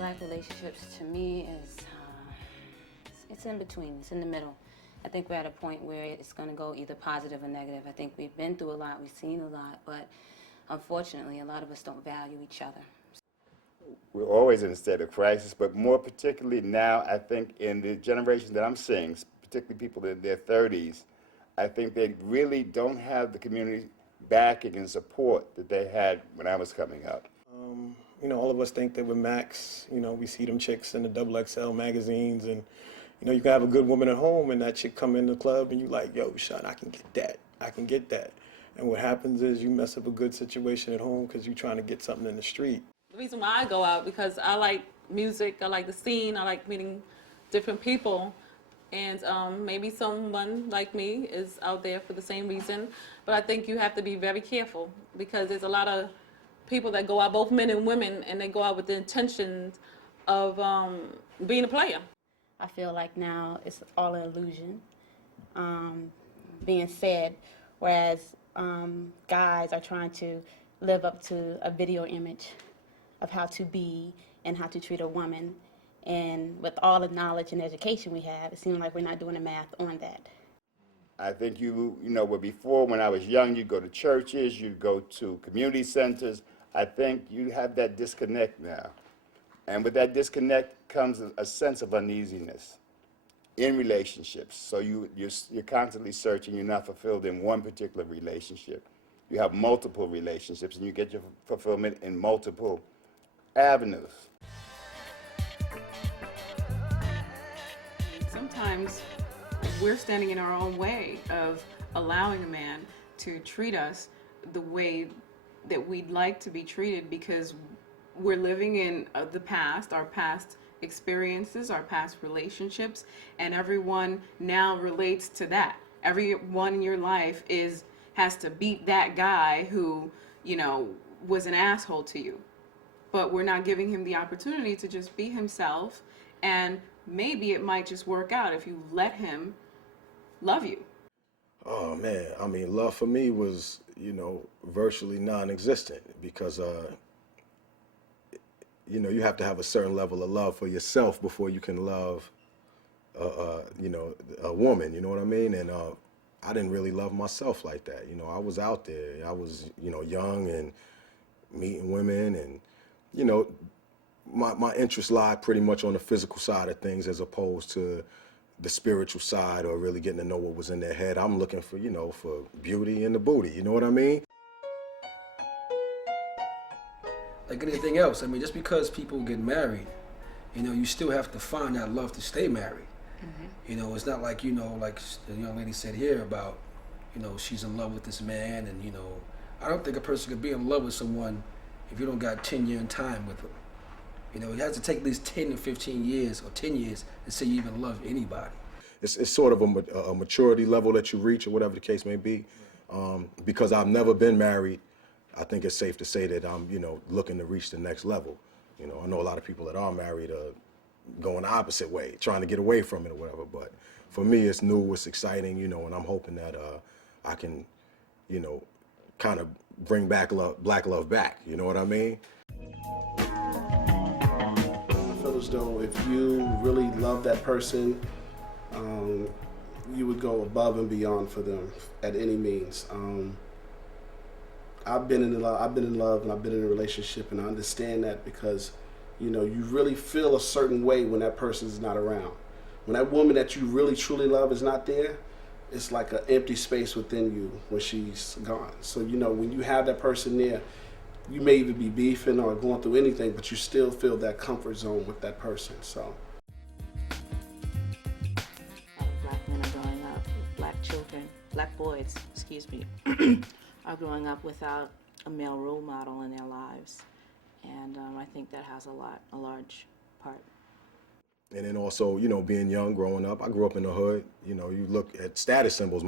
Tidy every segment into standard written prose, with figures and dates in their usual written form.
Black relationships to me is, it's in between, it's in the middle. I think we're at a point where it's going to go either positive or negative. I think we've been through a lot, we've seen a lot, but unfortunately a lot of us don't value each other. We're always in a state of crisis, but more particularly now, I think in the generation that I'm seeing, particularly people in their 30s, I think they really don't have the community backing and support that they had when I was coming up. You know, all of us think that with Max, you know, we see them chicks in the XXL magazines, and you know, you can have a good woman at home and that chick come in the club and you like, yo, son, I can get that. I can get that. And what happens is you mess up a good situation at home because you're trying to get something in the street. The reason why I go out, because I like music, I like the scene, I like meeting different people. And maybe someone like me is out there for the same reason. But I think you have to be very careful because there's a lot of people that go out, both men and women, and they go out with the intentions of being a player. I feel like now it's all an illusion being said, whereas guys are trying to live up to a video image of how to be and how to treat a woman. And with all the knowledge and education we have, it seems like we're not doing the math on that. I think you know, where before when I was young, you'd go to churches, you'd go to community centers. I think you have that disconnect now. And with that disconnect comes a sense of uneasiness in relationships. So you're constantly searching, you're not fulfilled in one particular relationship. You have multiple relationships and you get your fulfillment in multiple avenues. Sometimes we're standing in our own way of allowing a man to treat us the way that we'd like to be treated because we're living in the past, our past experiences, our past relationships, and everyone now relates to that. Everyone in your life has to beat that guy who, you know, was an asshole to you. But we're not giving him the opportunity to just be himself, and maybe it might just work out if you let him love you. Oh man, I mean, love for me was, you know, virtually non-existent because, you know, you have to have a certain level of love for yourself before you can love, you know, a woman, you know what I mean? And I didn't really love myself like that. You know, I was out there, I was, you know, young and meeting women and, you know, my interests lie pretty much on the physical side of things as opposed to the spiritual side or really getting to know what was in their head. I'm looking for, you know, for beauty in the booty, you know what I mean? Like anything else, I mean, just because people get married, you know, you still have to find that love to stay married. Mm-hmm. You know, it's not like, you know, like the young lady said here about, you know, she's in love with this man and, you know, I don't think a person could be in love with someone if you don't got 10-year time with them. You know, it has to take at least 10 to 15 years or 10 years to say you even love anybody. It's sort of a maturity level that you reach or whatever the case may be. Because I've never been married, I think it's safe to say that I'm, you know, looking to reach the next level. You know, I know a lot of people that are married are going the opposite way, trying to get away from it or whatever. But for me, it's new, it's exciting, you know, and I'm hoping that I can, you know, kind of bring back black love back. You know what I mean? I feel as though if you really love that person, you would go above and beyond for them at any means. I've been in love and I've been in a relationship, and I understand that because, you know, you really feel a certain way when that person is not around. When that woman that you really truly love is not there, it's like an empty space within you when she's gone. So, you know, when you have that person there, you may even be beefing or going through anything, but you still feel that comfort zone with that person. So. Black men are growing up, black children, black boys, excuse me, are growing up without a male role model in their lives. And I think that has a large part. And then also, you know, being young, growing up, I grew up in the hood. You know, you look at status symbols.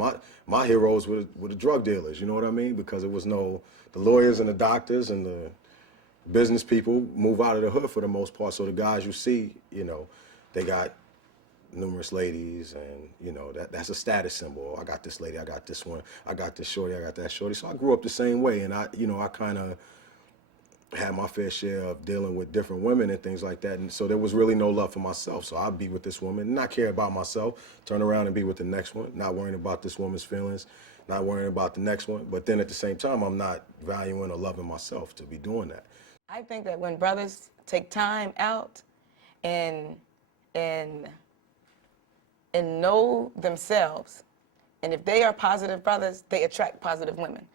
My heroes were the drug dealers, you know what I mean? Because it was the lawyers and the doctors and the business people move out of the hood for the most part. So the guys you see, you know, they got numerous ladies and, you know, that's a status symbol. I got this lady, I got this one, I got this shorty, I got that shorty. So I grew up the same way, and I kind of had my fair share of dealing with different women and things like that. And so there was really no love for myself. So I'd be with this woman, not care about myself, turn around and be with the next one, not worrying about this woman's feelings, not worrying about the next one. But then at the same time, I'm not valuing or loving myself to be doing that. I think that when brothers take time out and know themselves, and if they are positive brothers, they attract positive women.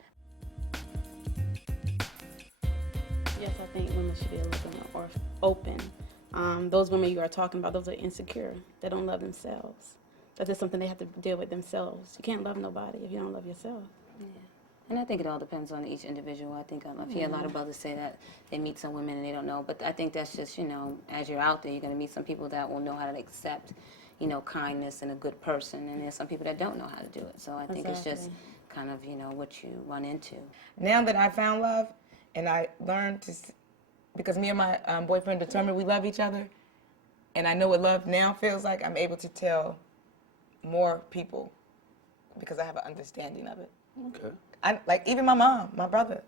Yes, I think women should be a little bit more open. Those women you are talking about, those are insecure. They don't love themselves. That's just something they have to deal with themselves. You can't love nobody if you don't love yourself. And I think it all depends on each individual. I think I've heard a lot of brothers say that they meet some women and they don't know. But I think that's just, as you're out there, you're going to meet some people that will know how to accept, kindness and a good person. And there's some people that don't know how to do it. So I think it's just kind of, what you run into. Now that I found love, and I learned to, because me and my boyfriend determined we love each other, and I know what love now feels like, I'm able to tell more people because I have an understanding of it. Okay. Like even my mom, my brother,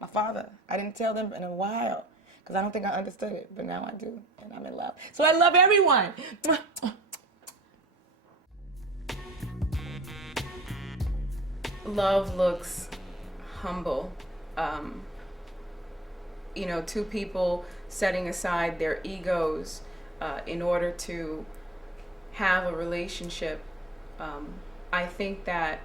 my father, I didn't tell them in a while because I don't think I understood it, but now I do, and I'm in love. So I love everyone. Love looks humble. Two people setting aside their egos in order to have a relationship. I think that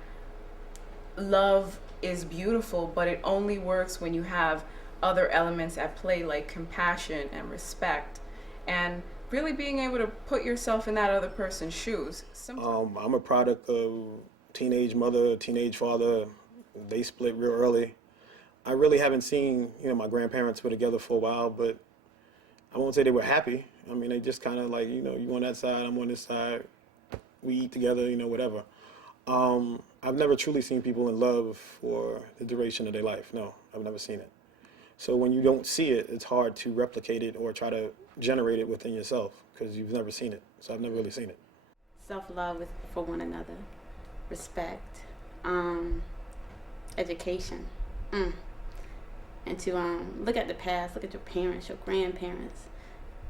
love is beautiful, but it only works when you have other elements at play like compassion and respect and really being able to put yourself in that other person's shoes. I'm a product of teenage mother, teenage father. They split real early. I really haven't seen, my grandparents were together for a while, but I won't say they were happy. I mean, they just kind of like, you on that side, I'm on this side. We eat together, whatever. I've never truly seen people in love for the duration of their life. No, I've never seen it. So when you don't see it, it's hard to replicate it or try to generate it within yourself because you've never seen it. So I've never really seen it. Self-love for one another, respect, education, and to look at the past, look at your parents, your grandparents.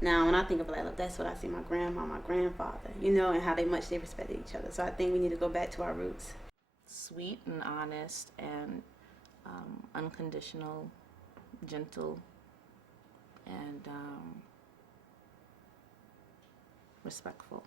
Now, when I think of love, that's what I see my grandma, my grandfather, and how much they respected each other. So I think we need to go back to our roots. Sweet and honest and unconditional, gentle, and respectful.